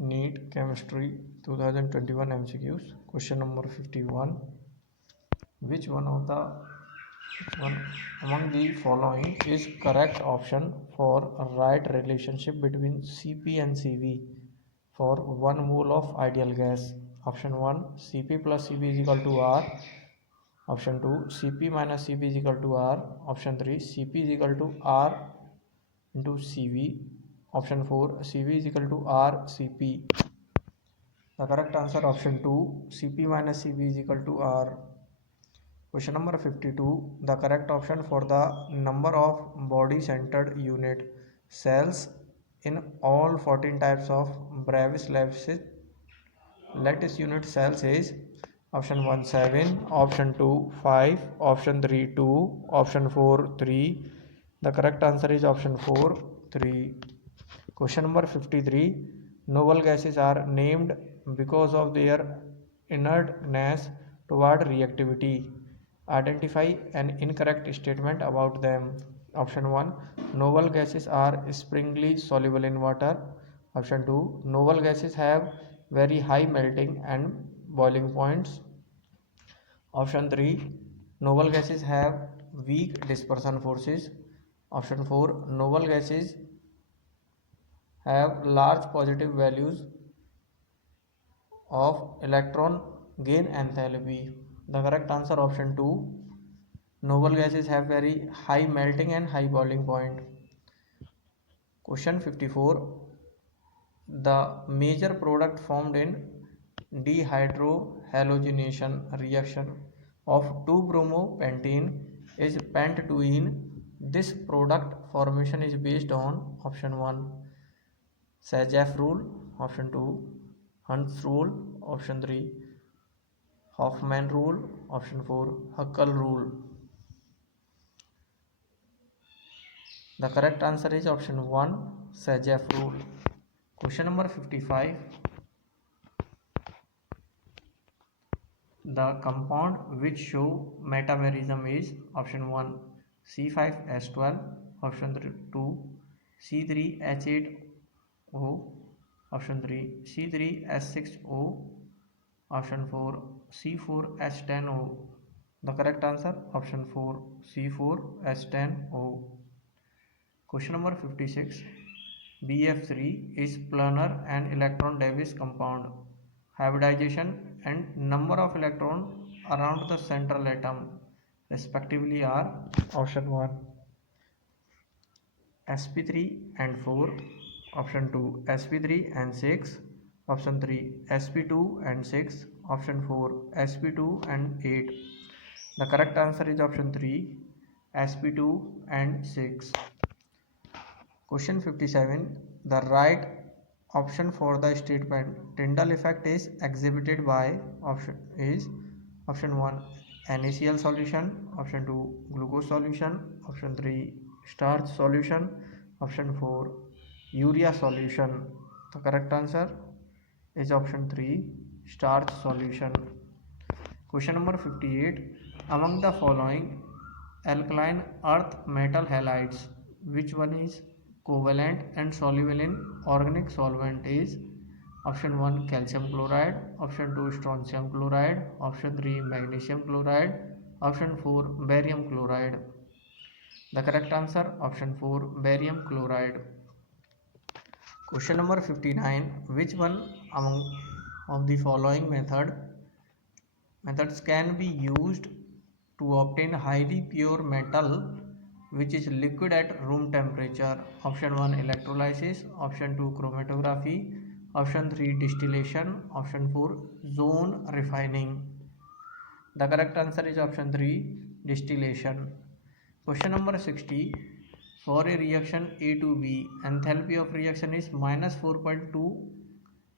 NEET Chemistry 2021 MCQs. Question number 51. Which one of the one among the following is correct option for a right relationship between Cp and Cv for 1 mole of ideal gas? Option 1, Cp plus Cv is equal to R. Option 2, Cp minus Cv is equal to R. Option 3, Cp is equal to R into Cv. Option 4, Cv is equal to R Cp. The correct answer option 2, Cp minus Cv is equal to R. Question number 52. The correct option for the number of body-centered unit cells in all 14 types of Bravais lattice unit cells is option 1 7, option 2 5, option 3 2, option 4 3. The correct answer is option 4 3. Question number 53. Noble gases are named because of their inertness toward reactivity. Identify an incorrect statement about them. Option 1. Noble gases are springly soluble in water. Option 2. Noble gases have very high melting and boiling points. Option 3. Noble gases have weak dispersion forces. Option 4. Noble gases have large positive values of electron gain enthalpy. The correct answer option 2. Noble gases have very high melting and high boiling point. Question 54. The major product formed in dehydrohalogenation reaction of 2-bromopentene is pent-2-ene. This product formation is based on option 1, Sajav rule, option 2, Hunt's rule, option 3, Hoffman rule, option 4, Huckel rule. The correct answer is option 1, Sajav rule. Question number 55. The compound which show metamerism is option 1, C5H12, option 2, C3H8O, option 3, C3H6O, option 4, C4H10O. The correct answer option 4, C4H10O. Question number 56. BF3 is planar and electron Davis compound. Hybridization and number of electrons around the central atom respectively are option 1, sp3 and 4, option 2, sp3 and 6, option 3, sp2 and 6, option 4, sp2 and 8. The correct answer is option 3, sp2 and 6. Question 57. The right option for the statement Tyndall effect is exhibited by option 1, NaCl solution, option 2, glucose solution, option 3, starch solution, option 4, urea solution. The correct answer is option 3, starch solution. Question number 58. Among the following alkaline earth metal halides, which one is covalent and soluble in organic solvent is option 1, calcium chloride, option 2, strontium chloride, option 3, magnesium chloride, option 4, barium chloride. The correct answer option 4, barium chloride. Question number 59. Which one among of the following methods can be used to obtain highly pure metal which is liquid at room temperature? Option 1, electrolysis, option 2, chromatography, option 3, distillation, option 4, zone refining. The correct answer is option 3, distillation. Question number 60. For a reaction A to B, enthalpy of reaction is minus 4.2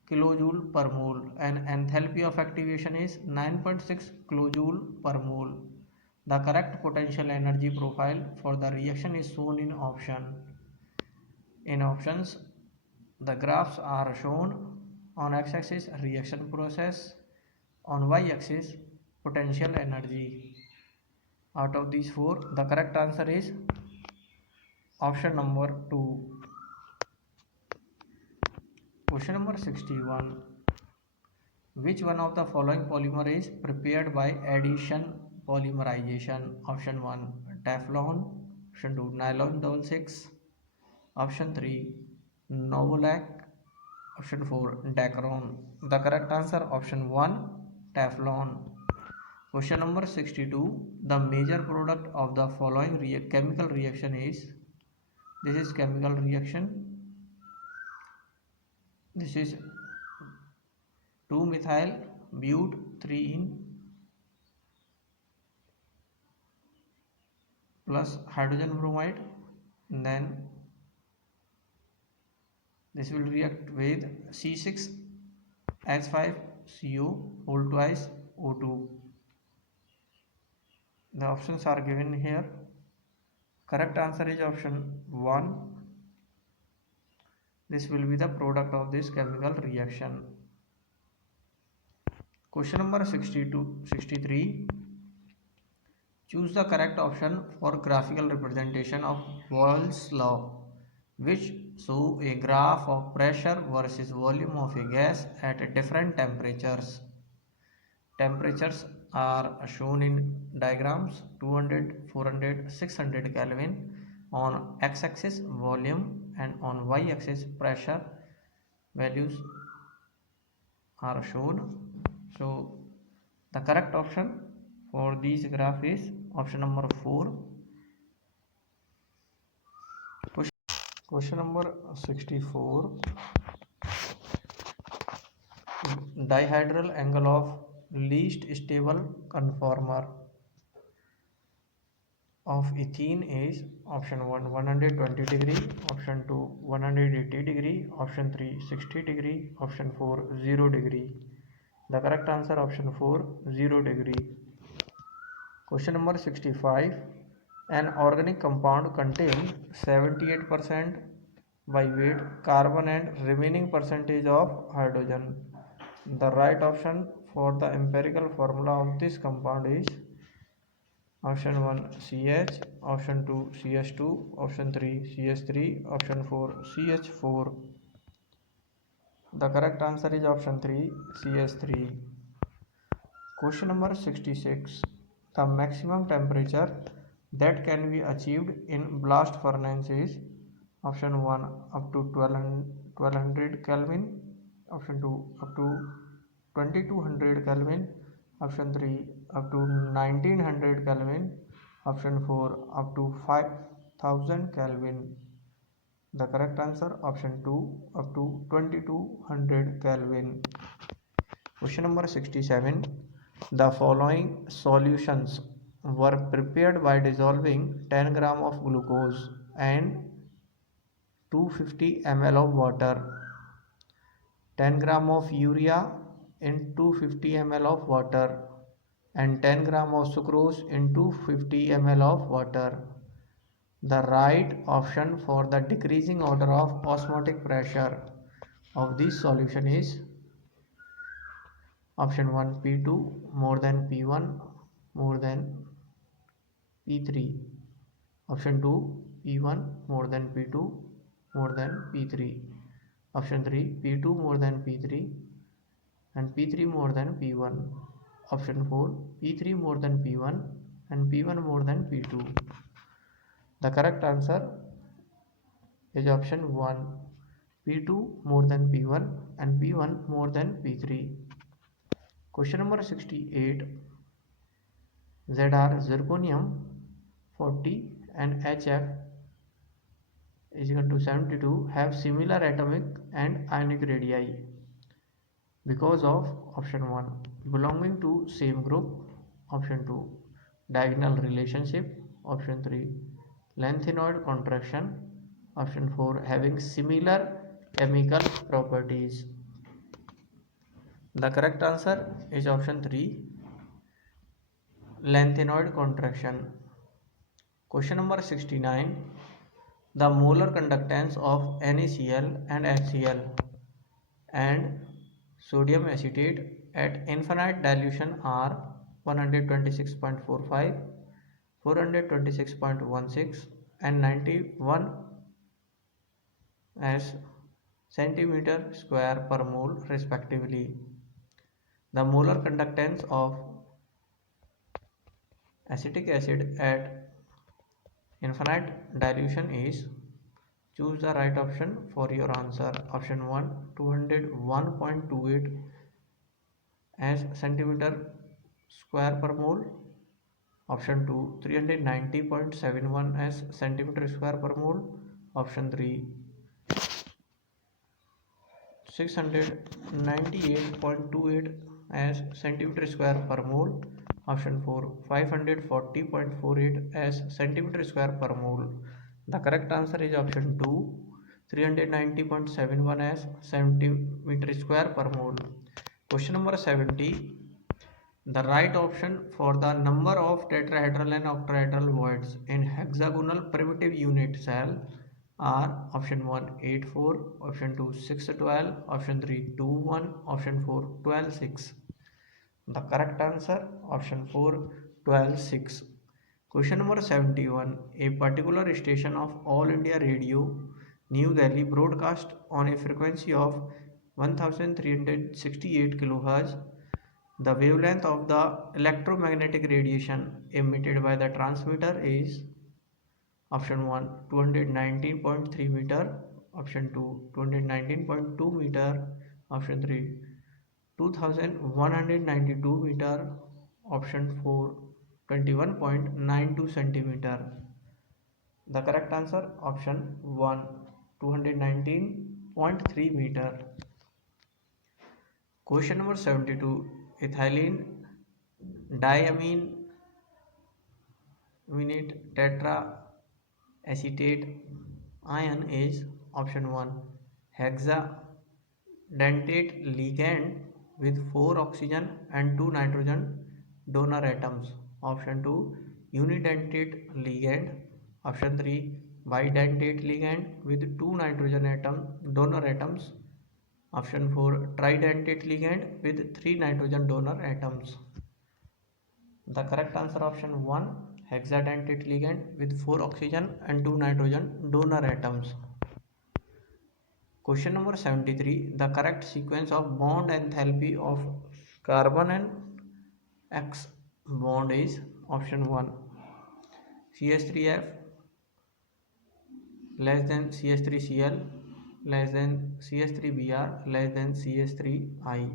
kilojoule per mole and enthalpy of activation is 9.6 kilojoule per mole. The correct potential energy profile for the reaction is shown in option. In options, the graphs are shown on x-axis reaction process, on y-axis potential energy. Out of these four, the correct answer is option number 2. Question number 61. Which one of the following polymer is prepared by addition polymerization? Option 1 Teflon, option 2 nylon 6, option 3 Novolac, option 4 Dacron. The correct answer option 1 Teflon. Question number 62. The major product of the following chemical reaction is, this is chemical reaction, this is 2-methyl but 3-ene plus hydrogen bromide, and then this will react with C6H5CO whole twice O2. The options are given here. Correct answer is option 1. This will be the product of this chemical reaction. Question number 63. Choose the correct option for graphical representation of Boyle's law, which show a graph of pressure versus volume of a gas at different temperatures. Temperatures are shown in diagrams 200, 400, 600 Kelvin on x-axis volume, and on y-axis pressure values are shown. So the correct option for this graph is option number 4. Question number 64. Dihedral angle of least stable conformer of ethene is option 1 120 degree, option 2 180 degree, option 3 60 degree, option 4 0 degree. The correct answer option 4 0 degree. Question number 65. An organic compound contains 78% by weight carbon and remaining percentage of hydrogen. The right option for the empirical formula of this compound is option 1 CH, option 2 CH2, option 3 CH3, option 4 CH4. The correct answer is option 3 CH3. Question number 66. The maximum temperature that can be achieved in blast furnace is option 1 up to 1200 Kelvin, option 2 up to 2200 Kelvin, option 3 up to 1900 Kelvin, option 4 up to 5000 Kelvin. The correct answer option 2 up to 2200 Kelvin. Question number 67. The following solutions were prepared by dissolving 10 gram of glucose and 250 ml of water. 10 gram of urea in 250 ml of water and 10 gram of sucrose in 250 ml of water. The right option for the decreasing order of osmotic pressure of this solution is option 1 P2 more than P1 more than P3, option 2 P1 more than P2 more than P3, option 3 P2 more than P3 and P3 more than P1, option 4 P3 more than P1 and P1 more than P2. The correct answer is option 1 P2 more than P1 and P1 more than P3. Question number 68. Zr zirconium 40 and HF is equal to 72 have similar atomic and ionic radii because of option 1 belonging to same group, option 2 diagonal relationship, option 3 lanthanoid contraction, option 4 having similar chemical properties. The correct answer is option 3 lanthanoid contraction. Question number 69. The molar conductance of NaCl and HCl and sodium acetate at infinite dilution are 126.45, 426.16 and 91 as centimeter square per mole respectively. The molar conductance of acetic acid at infinite dilution is. Choose the right option for your answer. Option 1 201.28 as centimeter square per mole. Option 2 390.71 as centimeter square per mole. Option 3 698.28 as centimeter square per mole. Option 4 540.48 as centimeter square per mole. The correct answer is option 2 390.71 as centimeter square per mole. Question number 70. The right option for the number of tetrahedral and octahedral voids in hexagonal primitive unit cell are option 1 8-4, option 2 6-12, option 3 2-1, option 4 12-6. The correct answer option 4 12-6. Question number 71. A particular station of All India Radio New Delhi broadcast on a frequency of 1368 kHz. The wavelength of the electromagnetic radiation emitted by the transmitter is option 1 219.3 meter, option 2 219.2 meter, option 3 2192 meter, option 4 21.92 centimeter. The correct answer option 1 219.3 meter. Question number 72. Ethylene diamine tetraacetate ion is option 1 hexadentate ligand with 4 oxygen and 2 nitrogen donor atoms. Option 2 unidentate ligand. Option 3 bidentate ligand with 2 nitrogen donor atoms. Option 4 tridentate ligand with 3 nitrogen donor atoms. The correct answer option 1 hexadentate ligand with 4 oxygen and 2 nitrogen donor atoms. Question number 73. The correct sequence of bond enthalpy of carbon and X bond is option 1 CH3F less than CH3Cl less than CH3Br less than CH3I.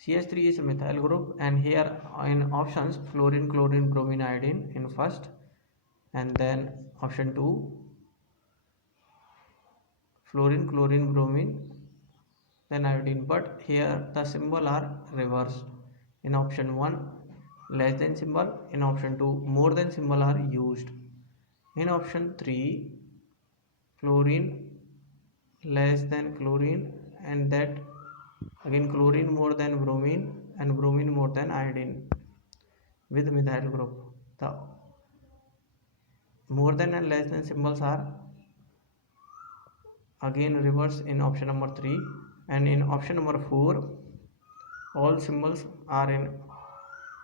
CH3 is a methyl group, and here in options fluorine, chlorine, bromine, iodine in first, and then option 2 fluorine, chlorine, bromine, then iodine, but here the symbol are reversed. In option 1 less than symbol, in option 2 more than symbol are used. In option 3 fluorine less than chlorine, and that again chlorine more than bromine and bromine more than iodine with methyl group. The more than and less than symbols are again reverse in option number 3, and in option number 4 all symbols are in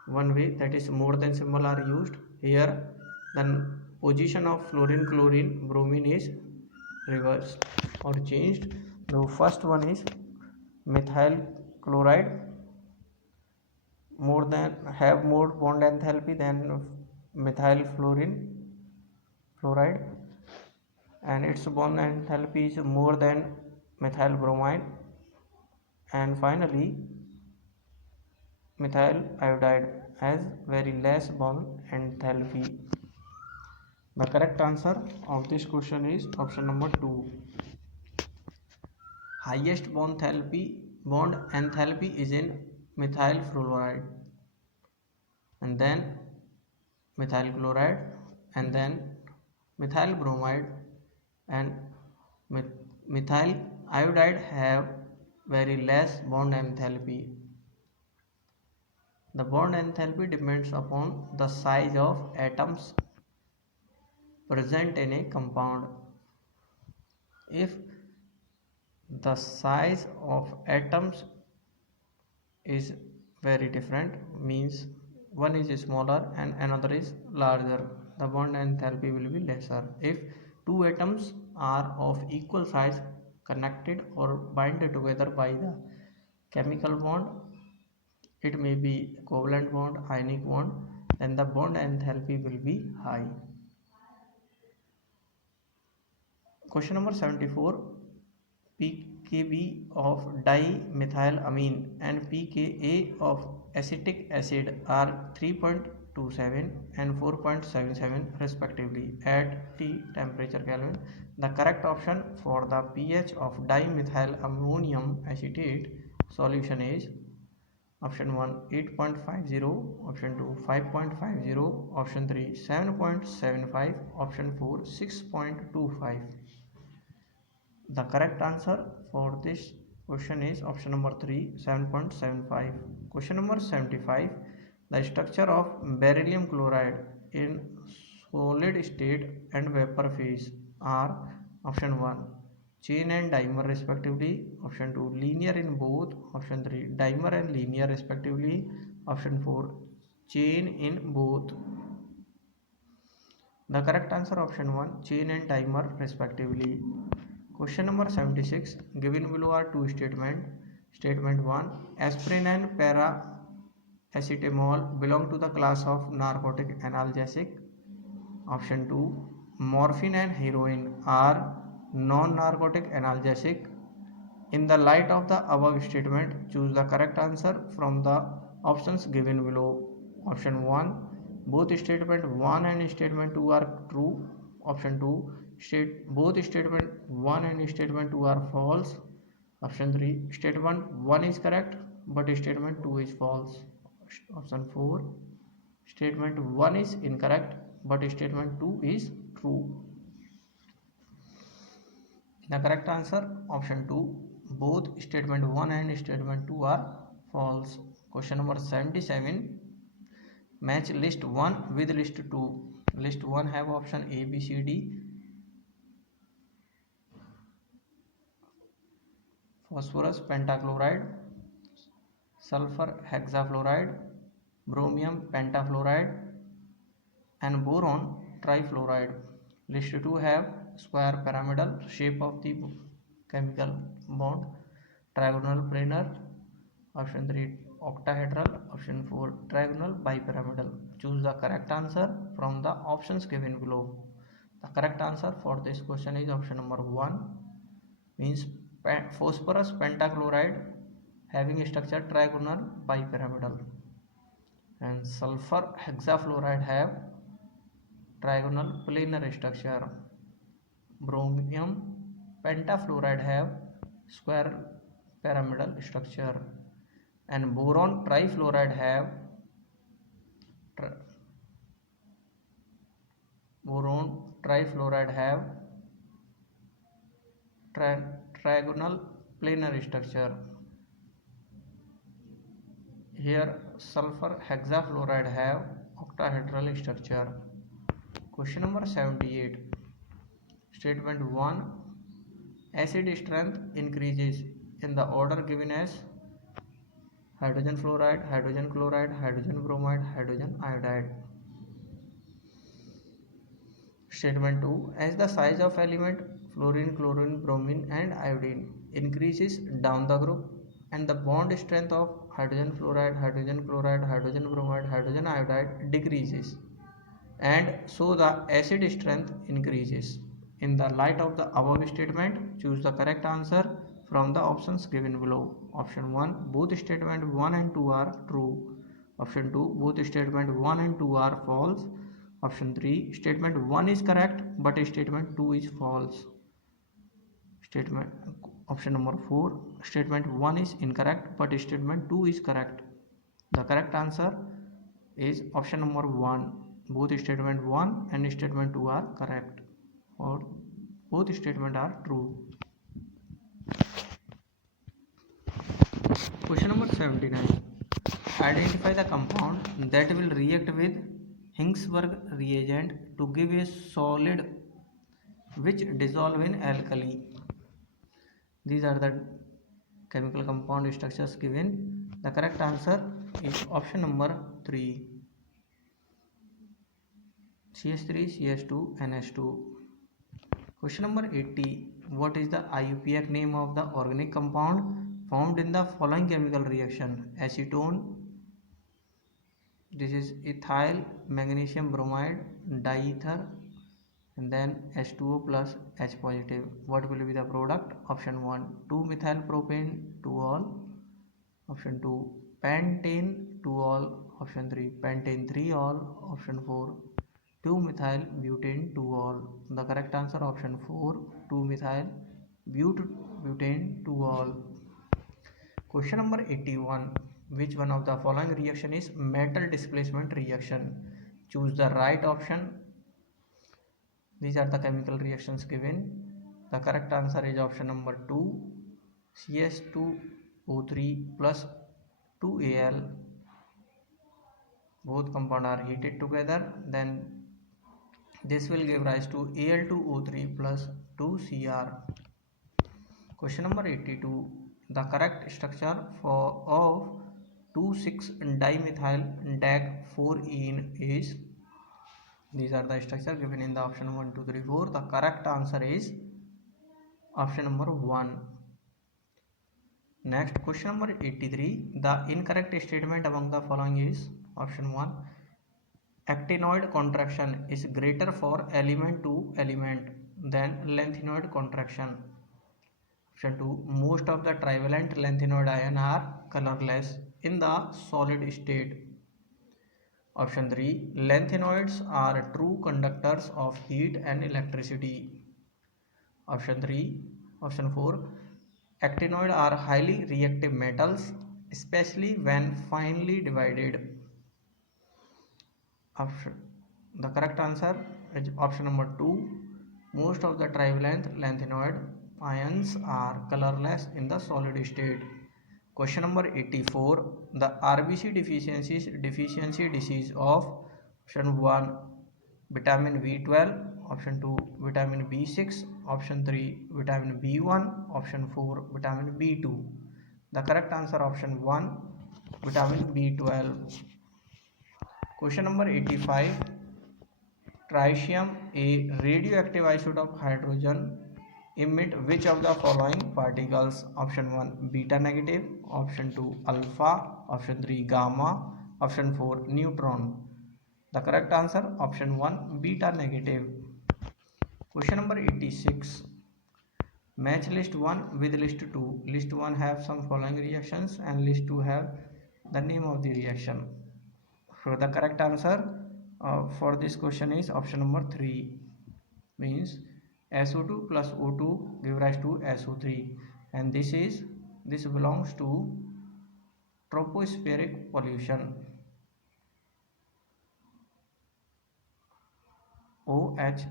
one way, that is more than symbol are used. Here the position of fluorine, chlorine, bromine is reversed or changed. The first one is methyl chloride have more bond enthalpy than methyl fluoride, and its bond enthalpy is more than methyl bromide, and finally methyl iodide has very less bond enthalpy. The correct answer of this question is option number 2. Highest bond enthalpy is in methyl fluoride, and then methyl chloride, and then methyl bromide, and methyl iodide have very less bond enthalpy. The bond enthalpy depends upon the size of atoms present in a compound. If the size of atoms is very different, means one is smaller and another is larger, the bond enthalpy will be lesser. If two atoms are of equal size connected or bind together by the chemical bond. It may be covalent bond, ionic bond, then the bond enthalpy will be high. Question number 74. pKb of dimethylamine and pKa of acetic acid are 3.27 and 4.77 respectively at T temperature Kelvin. The correct option for the pH of dimethylammonium acetate solution is option 1 8.50, option 2 5.50, option 3 7.75, option 4 6.25. The correct answer for this question is option number 3 7.75. Question number 75. The structure of beryllium chloride in solid state and vapor phase are option 1 chain and dimer respectively, option 2 linear in both, option 3 dimer and linear respectively, option 4 chain in both. The correct answer option 1 chain and dimer respectively. Question number 76. Given below are two statements. Statement 1. Aspirin and paracetamol belong to the class of narcotic analgesic. Option 2. Morphine and heroin are non-narcotic analgesic. In the light of the above statement, choose the correct answer from the options given below. Option 1. Both statement 1 and statement 2 are true. Option 2. Both statement 1 and statement 2 are false. Option 3. Statement 1 is correct but statement 2 is false. Option 4. Statement 1 is incorrect but statement 2 is true. The correct answer option 2. Both statement 1 and statement 2 are false. Question number 77. Match list 1 with list 2. List 1 have option A, B, C, D. Phosphorus pentachloride, sulfur hexafluoride, bromium pentafluoride, and boron trifluoride. List 2 have square pyramidal shape of the chemical bond, trigonal planar, option 3 octahedral, option 4 trigonal bipyramidal. Choose the correct answer from the options given below. The correct answer for this question is option number 1, means phosphorus pentachloride having structure trigonal bipyramidal, and sulfur hexafluoride have trigonal planar structure. Bromium pentafluoride have square pyramidal structure, and boron trifluoride have trigonal planar structure. Here sulfur hexafluoride have octahedral structure. Question number 78. Statement 1. Acid strength increases in the order given as hydrogen fluoride, hydrogen chloride, hydrogen bromide, hydrogen iodide. Statement 2. As the size of element fluorine, chlorine, bromine and iodine increases down the group and the bond strength of hydrogen fluoride, hydrogen chloride, hydrogen bromide, hydrogen iodide decreases, and so the acid strength increases. In the light of the above statement, choose the correct answer from the options given below. Option 1. Both statement 1 and 2 are true. Option 2. Both statement 1 and 2 are false. Option 3. Statement 1 is correct but statement 2 is false. Option number 4. Statement 1 is incorrect but statement 2 is correct. The correct answer is option number 1. Both statement 1 and statement 2 are correct, or both statements are true. Question number 79. Identify the compound that will react with Hingsberg reagent to give a solid which dissolve in alkali. These are the chemical compound structures given. The correct answer is option number 3. CH3, CH2, NH2. Question number 80. What is the IUPAC name of the organic compound formed in the following chemical reaction? Acetone, this is ethyl magnesium bromide diether, and then H2O plus H positive. What will be the product? Option 1 2-methyl propane 2-all, option 2 pentane 2-all, option 3 pentane 3-all, option 4 2-methyl butane 2-all. The correct answer option 4 2-methyl butane 2-all. Question number 81. Which one of the following reaction is metal displacement reaction? Choose the right option. These are the chemical reactions given. The correct answer is option number 2 CH2O3 plus 2Al. Both compound are heated together, then this will give rise to Al2O3 plus 2Cr. Question number 82. The correct structure of 2,6-dimethyl DAG4-ene is. These are the structure given in the option 1, 2, 3, 4. The correct answer is option number 1. Next, question number 83. The incorrect statement among the following is option 1. Actinoid contraction is greater for element to element than lanthanoid contraction. Option 2. Most of the trivalent lanthanoid ions are colorless in the solid state. Option 3. Lanthanoids are true conductors of heat and electricity. Option 4. Actinoids are highly reactive metals, especially when finely divided. The correct answer is option number 2. Most of the trivalent lanthanoid ions are colorless in the solid state. Question number 84. The RBC deficiency disease of option 1 vitamin B12, option 2 vitamin B6, option 3 vitamin B1, option 4 vitamin B2. The correct answer option 1 vitamin B12. Question number 85. Tritium, a radioactive isotope of hydrogen, emit which of the following particles? Option 1 beta negative, option 2 alpha, option 3 gamma, option 4 neutron. The correct answer option 1 beta negative. Question number 86. Match list 1 with list 2. List 1 have some following reactions and list 2 have the name of the reaction. So the correct answer for this question is option number 3, means SO2 plus O2 give rise to SO3, and this belongs to tropospheric pollution. OH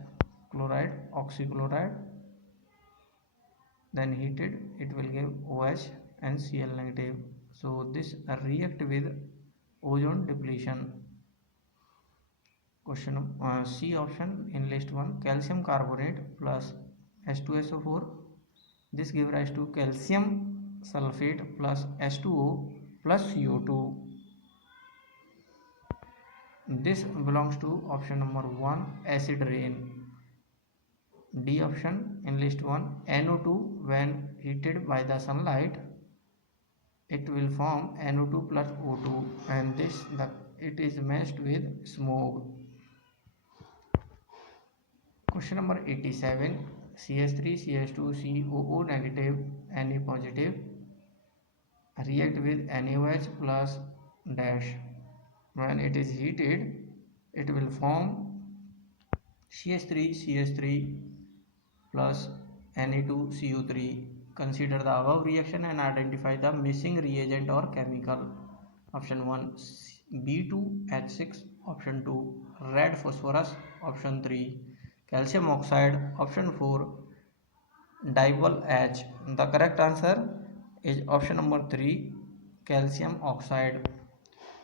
chloride, oxychloride, then heated it will give OH and Cl negative. So this react with ozone depletion. Question C option in list 1, calcium carbonate plus H2SO4, this give rise to calcium sulfate plus H2O plus CO2. This belongs to option number 1 acid rain. D option in list 1, NO2 when heated by the sunlight it will form NO2 plus O2, and it is meshed with smoke. Question number 87. CH3, CH2, COO negative, Na positive react with NaOH plus dash. When it is heated, it will form CH3, CH3 plus Na2CO3. Consider the above reaction and identify the missing reagent or chemical. Option 1 B2H6, option 2 red phosphorus, option 3 calcium oxide, option 4 diol H. The correct answer is option number 3 calcium oxide.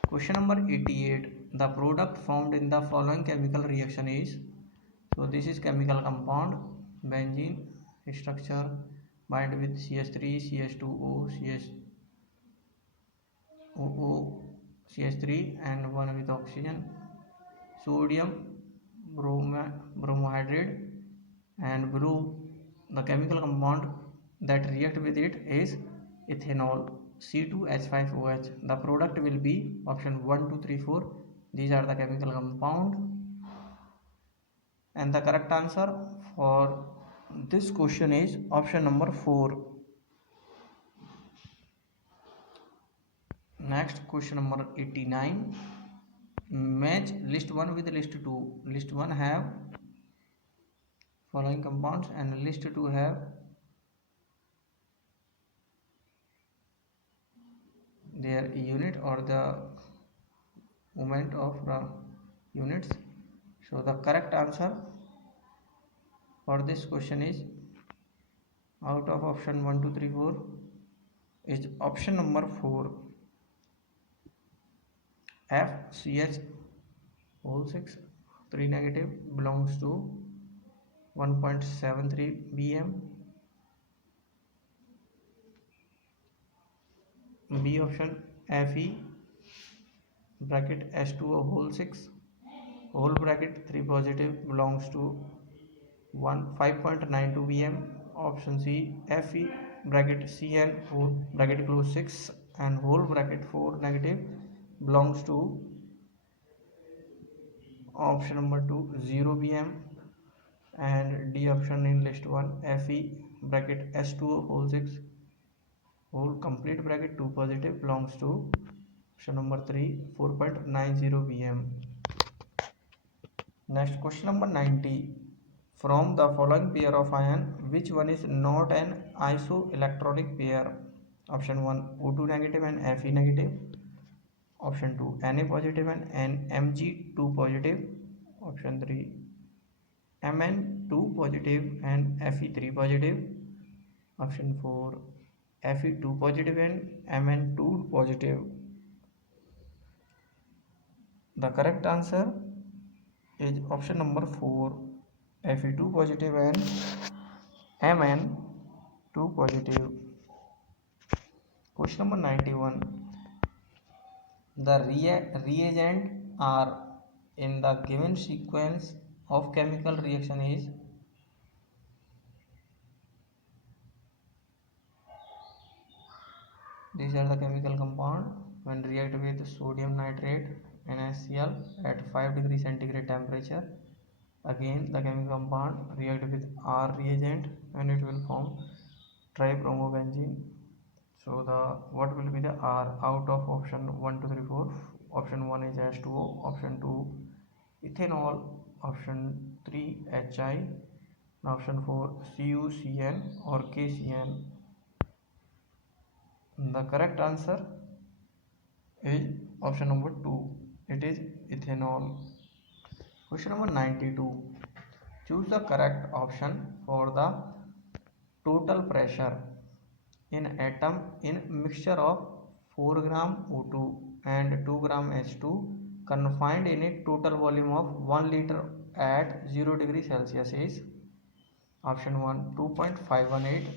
Question number 88. The product formed in the following chemical reaction is. So this is chemical compound benzene, structure bind with CH3, CH2O, CHOO, CH3 and one with oxygen, sodium bromohydrate and blue The chemical compound that react with it is ethanol, C2H5OH. The product will be option 1, 2, 3, 4. These are the chemical compound, and the correct answer for this question is option number 4. Next, question number 89. Match list 1 with list 2. List 1 have following compounds and list 2 have their unit or the movement of the units. So the correct answer for this question is, out of option 1, 2, 3, 4, is option number 4. FCH whole 6 3 negative belongs to 1.73 bm. B option Fe bracket H2O whole 6 whole bracket 3 positive belongs to 5.92 bm. Option C Fe bracket Cn whole bracket close 6 and whole bracket 4 negative belongs to option number 2 0 bm. And D option in list 1 Fe bracket H2O whole 6 whole complete bracket 2 positive belongs to option number 3 4.90 bm. Next, question number 90. From the following pair of ion, which one is not an isoelectronic pair? Option 1 O2 negative and Fe negative. Option 2 Na positive and Mg2 positive. Option 3 Mn2 positive and Fe3 positive. Option 4 Fe2 positive and Mn2 positive. The correct answer is option number 4, Fe2 positive and Mn2 positive. Question number 91. The reagent are in the given sequence of chemical reaction is these are the chemical compound when react with sodium nitrate NaCl at 5 degree centigrade temperature. Again the chemical compound react with R reagent and it will form tribromobenzene. So the what will be the R out of option 1, 2, 3, 4? Option 1 is H2O, option 2 ethanol, option 3 HI, and option 4 CuCN or KCN. The correct answer is option number 2. It is ethanol. Question number 92. Choose the correct option for the total pressure in atom in mixture of 4 gram O2 and 2 gram H2 confined in a total volume of 1 liter at 0 degree Celsius is option 1 2.518,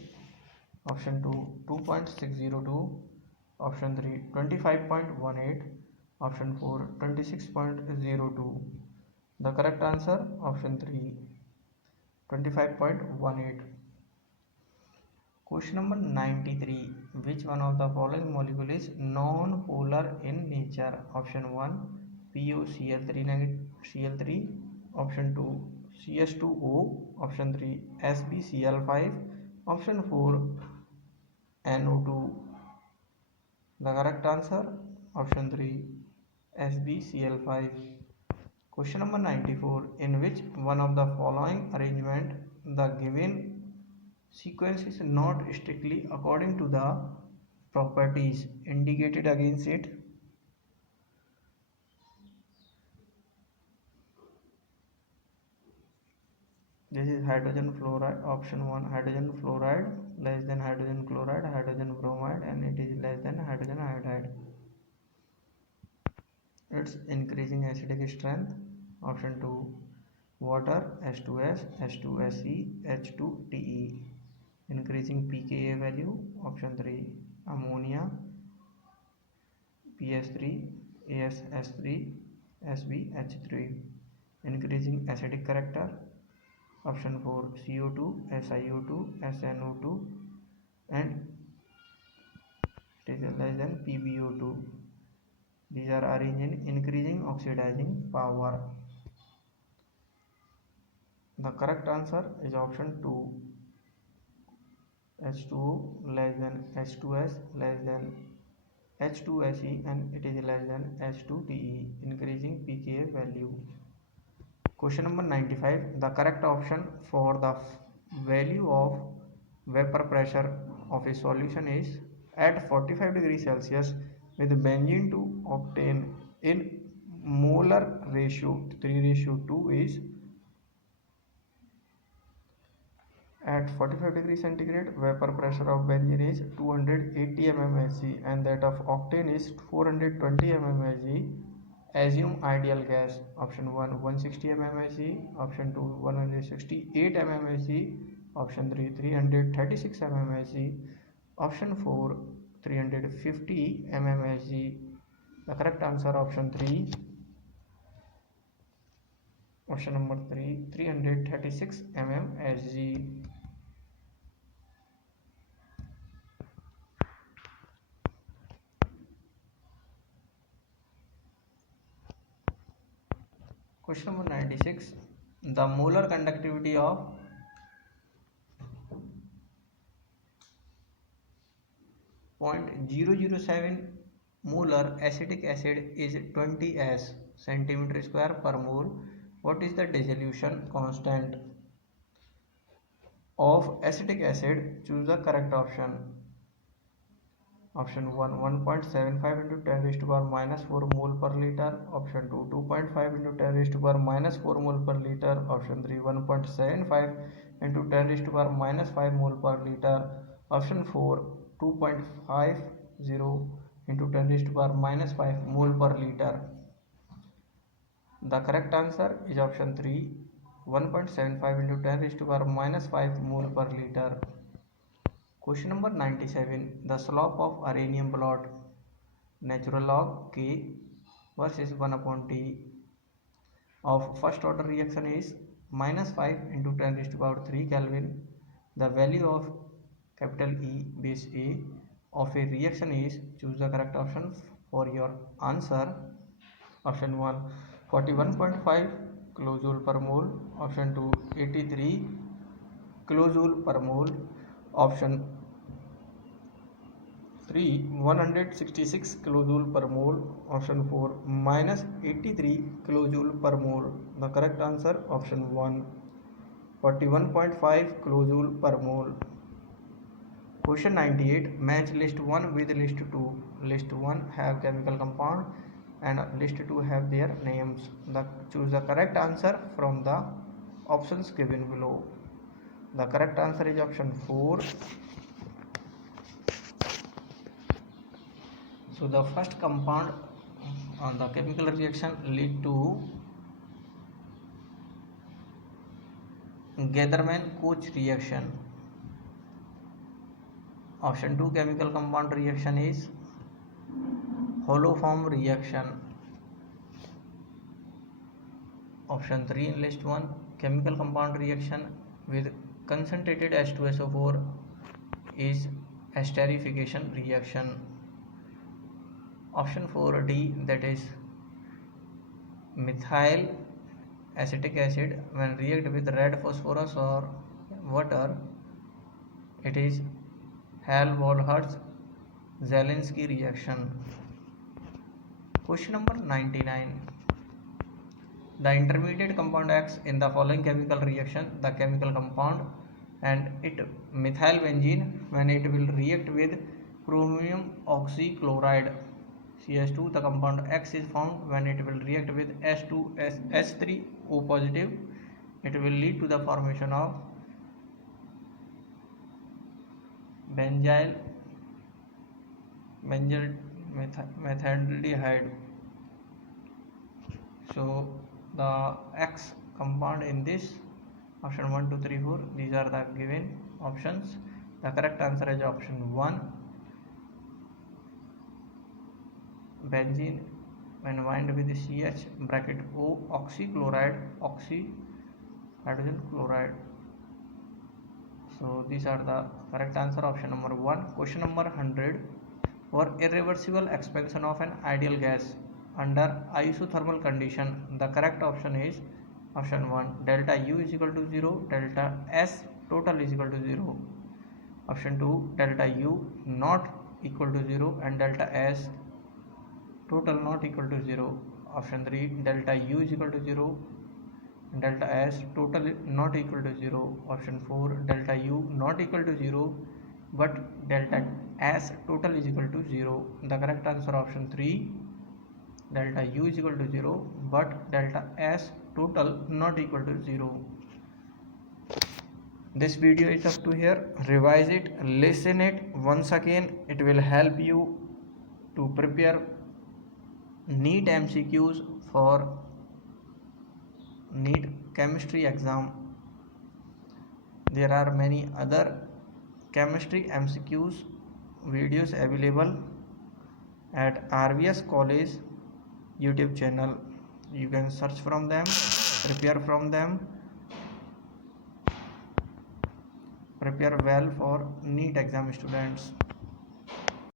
option 2 2.602, option 3 25.18, option 4 26.02. The correct answer option 3 25.18. Question number 93. Which one of the following molecule is non-polar in nature? Option 1 PuCl3 negative Cl3, option 2 CH2O, option 3 SbCl5, option 4 NO2. The correct answer option 3 SbCl5. Question number 94. In which one of the following arrangement the given sequence is not strictly according to the properties indicated against it? This is hydrogen fluoride. Option 1 hydrogen fluoride less than hydrogen chloride, hydrogen bromide, and it is less than hydrogen iodide. It's increasing acidic strength. Option 2 water H2S, H2SE, H2TE, increasing pKa value. Option 3 ammonia, PS3, ASS3, SbH3, increasing acidic character. Option 4 CO2, SiO2, SnO2, and it is less than PbO2. These are arranged in increasing oxidizing power. The correct answer is option 2. H2O less than H2S less than H2Se, and it is less than H2Te, increasing pKa value. Question number 95. The correct option for the value of vapor pressure of a solution is at 45 degrees Celsius with benzene to octane in molar ratio 3:2 is at 45 degrees centigrade. Vapor pressure of benzene is 280 mmHg and that of octane is 420 mmHg. Assume ideal gas. Option 1 160 mmHg, option 2 168 mmHg, option 3 336 mmHg, option 4 350 mmHg. The correct answer option 3. Option number 3 336 mmHg. Question number 96. The molar conductivity of 0.007 molar acetic acid is 20 as centimeter square per mole. What is the dissolution constant of acetic acid? Choose the correct option. Option 1 1.75 into 10 raised to power minus 4 mole per liter. Option 2 2.5 into 10 raised to power minus 4 mole per liter. Option 3 1.75 into 10 raised to power minus 5 mole per liter. Option 4 2.50 into 10 raised to power minus 5 mole per liter. The correct answer is option 3 1.75 into 10 raised to power minus 5 mole per liter. Question number 97. The slope of arrhenium plot natural log K versus 1 upon T of first order reaction is minus 5 into 10 raised to power 3 Kelvin. The value of capital E base A of a reaction is. Choose the correct option for your answer. Option 1 41.5 kilojoule per mole. Option 2 83 kilojoule per mole. Option 3 166 kilojoule per mole. Option 4 minus 83 kilojoule per mole. The correct answer option 1 41.5 kilojoule per mole. Question 98. Match list 1 with list 2. List 1 have chemical compound and list 2 have their names. Choose the correct answer from the options given below. The correct answer is option 4. So the first compound on the chemical reaction lead to Gatherman-Koch reaction. Option 2 chemical compound reaction is holoform reaction. Option 3 in list 1 chemical compound reaction with concentrated H2SO4 is esterification reaction. Option 4D, that is methyl acetic acid, when react with red phosphorus or water, it is Hall-Volhers-Zelinsky reaction. Question number 99. The intermediate compound acts in the following chemical reaction. The chemical compound and it methyl benzene when it will react with chromium oxychloride CH2. The compound X is found when it will react with H3O positive. It will lead to the formation of benzyl methyldehyde. So the X compound in this option 1 2 3 4, these are the given options. The correct answer is option 1. Benzene when bind with CH bracket O oxychloride, oxy hydrogen chloride. So these are the correct answer, option number 1. Question number 100. For irreversible expansion of an ideal gas under isothermal condition, the correct option is option 1, delta U is equal to 0, delta S total is equal to 0. Option 2, delta U not equal to 0 and delta S total not equal to 0. Option 3, delta U is equal to 0, delta S total not equal to 0. Option 4, delta U not equal to 0 but delta S total is equal to 0. The correct answer, option 3, delta U is equal to 0 but delta S total not equal to 0. This video is up to here. Revise it, listen it once again. It will help you to prepare NEET MCQs for NEET chemistry exam. There are many other chemistry MCQs videos available at RVS College YouTube channel. You can search from them, prepare from them, prepare well for NEET exam students.